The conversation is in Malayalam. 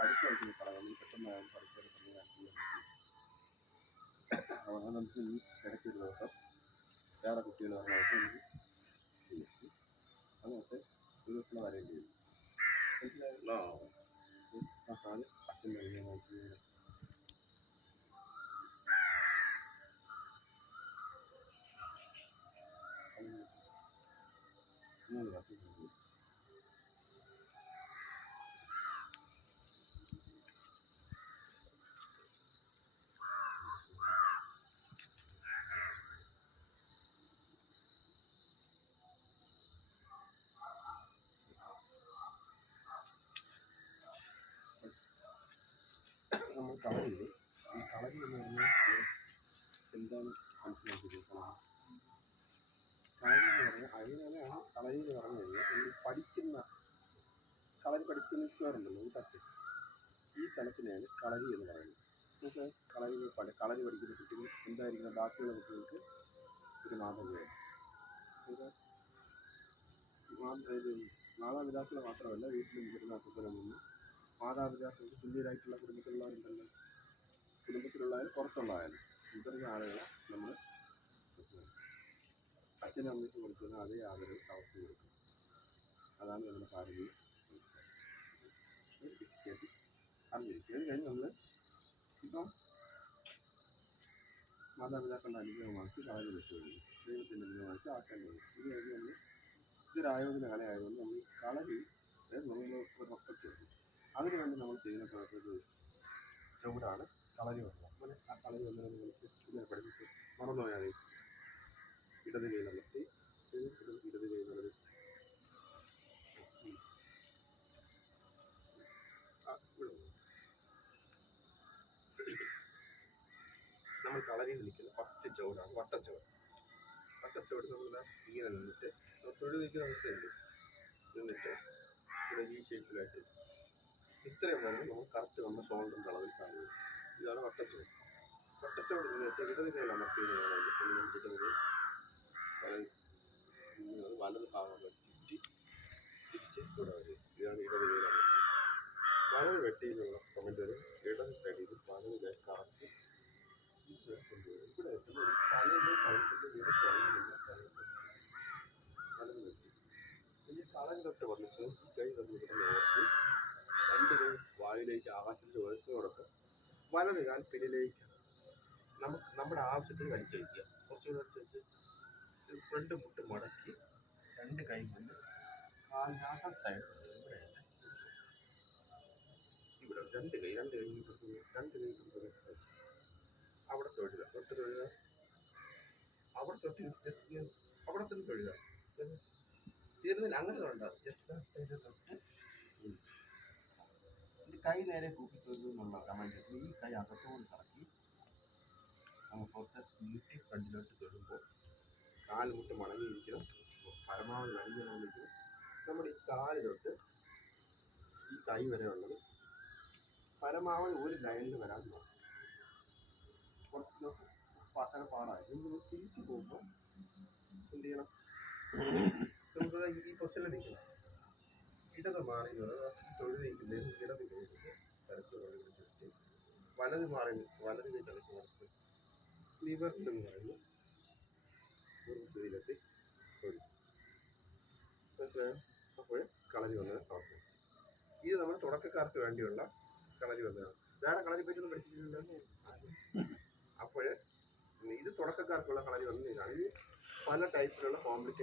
പഠിക്കായിരിക്കും കളകൾ പെട്ടെന്ന് പഠിക്കാൻ ചെയ്യാൻ പറ്റും. അതുകൊണ്ട് നമുക്ക് ഈ ഇടയ്ക്കൊരു ദിവസം വേറെ കുട്ടികൾ പറഞ്ഞായിട്ട് എനിക്ക് ചെയ്യും. അങ്ങനത്തെ ഒരു ദിവസം വരേണ്ടി വരും. മനസ്സിലായല്ലോ? ആ സാധനം അച്ഛൻ കഴിയാനായിട്ട് മൂന്ന് വർഷം നമ്മൾ കളരില്ലേ, ഈ കളരി എന്ന് പറഞ്ഞാൽ എന്താണ് മനസ്സിലാക്കിയിരിക്കണം. കളരി എന്ന് പറഞ്ഞാൽ അതിനാണ് കളരി എന്ന് പറഞ്ഞു കഴിഞ്ഞാൽ നമ്മൾ പഠിക്കുന്ന കളരി പഠിക്കുന്ന സ്ക്വയറുണ്ടല്ലോ ഈ തട്ട്, ഈ സ്ഥലത്തിനെയാണ് കളരി എന്ന് പറയുന്നത്. നമുക്ക് കളരി പഠിക്കുന്ന കുട്ടികൾ എന്തായിരിക്കണം, ബാക്കിയുള്ള കുട്ടികൾക്ക് ഒരു മാതൃകയാണ്. മാതാപിതാക്കൾ മാത്രമല്ല, വീട്ടിൽ മുതിർന്ന അപ്പനും നിന്ന് മാതാപിതാക്കൾക്ക് തുല്യരായിട്ടുള്ള കുടുംബത്തിലുള്ളവരുണ്ടല്ലോ, കുടുംബത്തിലുള്ളവരും പുറത്തുള്ളവരും മുതിർന്ന ആളുകളെ നമ്മൾ അച്ഛനും അമ്മയ്ക്ക് കൊടുക്കുന്ന അതേ ആദരവ് അവർക്ക് കൊടുക്കണം. അതാണ് നമ്മുടെ ഭാരതീയ അറിഞ്ഞിരിക്കും. അത് കഴിഞ്ഞ് നമ്മൾ ഇപ്പം മാതാപിതാക്കളുടെ അനുഗ്രഹമാക്കി കളരി വെച്ചുകൊടുക്കും, ദൈവത്തിൻ്റെ അനുഗ്രഹമാക്കി ആക്കാൻ കഴിയും. ഇത് കഴിഞ്ഞ് നമ്മൾ ഇതൊരു ആയോധന കലയായതുകൊണ്ട് നമ്മൾ ഈ കളരി നമ്മൾ ഒരു റെസ്പെക്റ്റ് കൊടുക്കും. അതിനുവേണ്ടി നമ്മൾ ചെയ്യുന്ന പ്രവർത്തനത്തിൽ ചുവടാണ് കളരി വന്നത്. അങ്ങനെ ആ കളരി വന്നത് നിങ്ങൾക്ക് ഇങ്ങനെ പഠിപ്പിച്ച് മറന്നു പോയാൽ ഇടത് കൈ നടത്തി ഇടത് കൈ നടത്തി നമ്മൾ കളരിയിൽ നിൽക്കുന്ന ഫസ്റ്റ് ചുവടാണ് വട്ടച്ചുവട്. വട്ടച്ചുവട് നമ്മൾ ഇങ്ങനെ നിന്നിട്ട് തൊഴിൽ നിൽക്കുന്ന അവസ്ഥയുണ്ട്, നിന്നിട്ട് ഇവിടെ ഈ ഷേപ്പിലായിട്ട് ഇത്രയും വരെ നമ്മൾ കറക്റ്റ് നമ്മുടെ ഷോൾഡറിൻ്റെ അളവിൽ കാണുക. ഇതാണ് വട്ടച്ചുവട്. വട്ടച്ചുവട് നിന്നിട്ട് ഇടത് കൈയിൽ അമർത്തിയതാണ് ഇടത് കൈ വലത് ഭാഗം തിരിച്ച് ഇവിടെ വരും. ഇതാണ് ഇടത് കൈയിൽ അമർത്തി. വലത് വെട്ടിയിലുള്ള കമൻറ്റ് വരും. ഇടത് സൈഡിൽ വലത് കൈ കറക്റ്റ് കൊണ്ടുവരും. ഇവിടെ എത്തുമ്പോൾ തലയുടെ കഴുത്തിൻ്റെ വീട് വലത് വെട്ടി ഈ കളഞ്ഞിട്ട് വന്നിട്ട് കൈ തമ്മിൽ നോക്കി രണ്ട് കൈ വായിലേക്ക് ആകാശത്തിൽ ഉയർത്തോടൊപ്പം വലത് കാൽ പിന്നിലേക്ക് നമ്മുടെ ആവശ്യത്തിന് വലിച്ചഴിക്കുക. കുറച്ചുകൂടെ അനുസരിച്ച് ഫ്രണ്ട് മുട്ട് മടക്കി രണ്ട് കൈ കൊണ്ട് കാലിൻ്റെ സൈഡ് ഇവിടെ രണ്ട് കൈ അവിടെ തൊഴുക, അവിടെ തൊട്ട് ജസ്റ്റ് അവിടെ തന്നെ തൊഴുക. തീർന്നില്ല, അങ്ങനെ തൊണ്ടാവും. ജസ്റ്റ് തൊട്ട് കൈ നേരെ കൂപ്പിത്തൊഴുതു എന്നുള്ള കമൻറ്റ്. ഈ കൈ അകത്തോട് കറക്കി നമ്മൾ പുറത്ത് നീട്ടി ഫ്രണ്ടിലോട്ട് തൊടുമ്പോൾ കാൽമുട്ട് മടങ്ങിയിരിക്കണം, പരമാവധി വലിഞ്ഞിരിക്കണം. നമ്മുടെ ഈ കാലിലോട്ട് ഈ കൈ വരെ ഉള്ളത് പരമാവധി ഒരു ലൈനിൽ വരാൻ നോക്കും. കുറച്ച് പട്ടണ പാടായി തിരിച്ചു പോകുമ്പോൾ എന്ത് ചെയ്യണം, നമുക്ക് ഈ പൊസിഷനിൽ നിൽക്കണം. ഇടത് മാറി തൊഴിൽ നിൽക്കുന്നതിന് ഇടത് കൈകൊണ്ട് കരച്ച് ചുറ്റി വലത് കൈ തലക്ക് നടത്തി ലിവറിലെന്ന് പറയുന്നു ഒരു സ്ഥിതിയിലെത്തി തൊഴിൽ. അപ്പോൾ കളരി വന്നതാണ് അവസ്ഥ. ഇത് നമ്മൾ തുടക്കക്കാർക്ക് വേണ്ടിയുള്ള കളരി വന്നതാണ്. വേറെ കളരി പറ്റിയൊന്നും പഠിച്ചിട്ടില്ലല്ലോ. അപ്പോൾ ഇത് തുടക്കക്കാർക്കുള്ള കളരി വന്നതാണ്. ഇത് പല ടൈപ്പിലുള്ള കോംപ്ലിക്കേഷൻ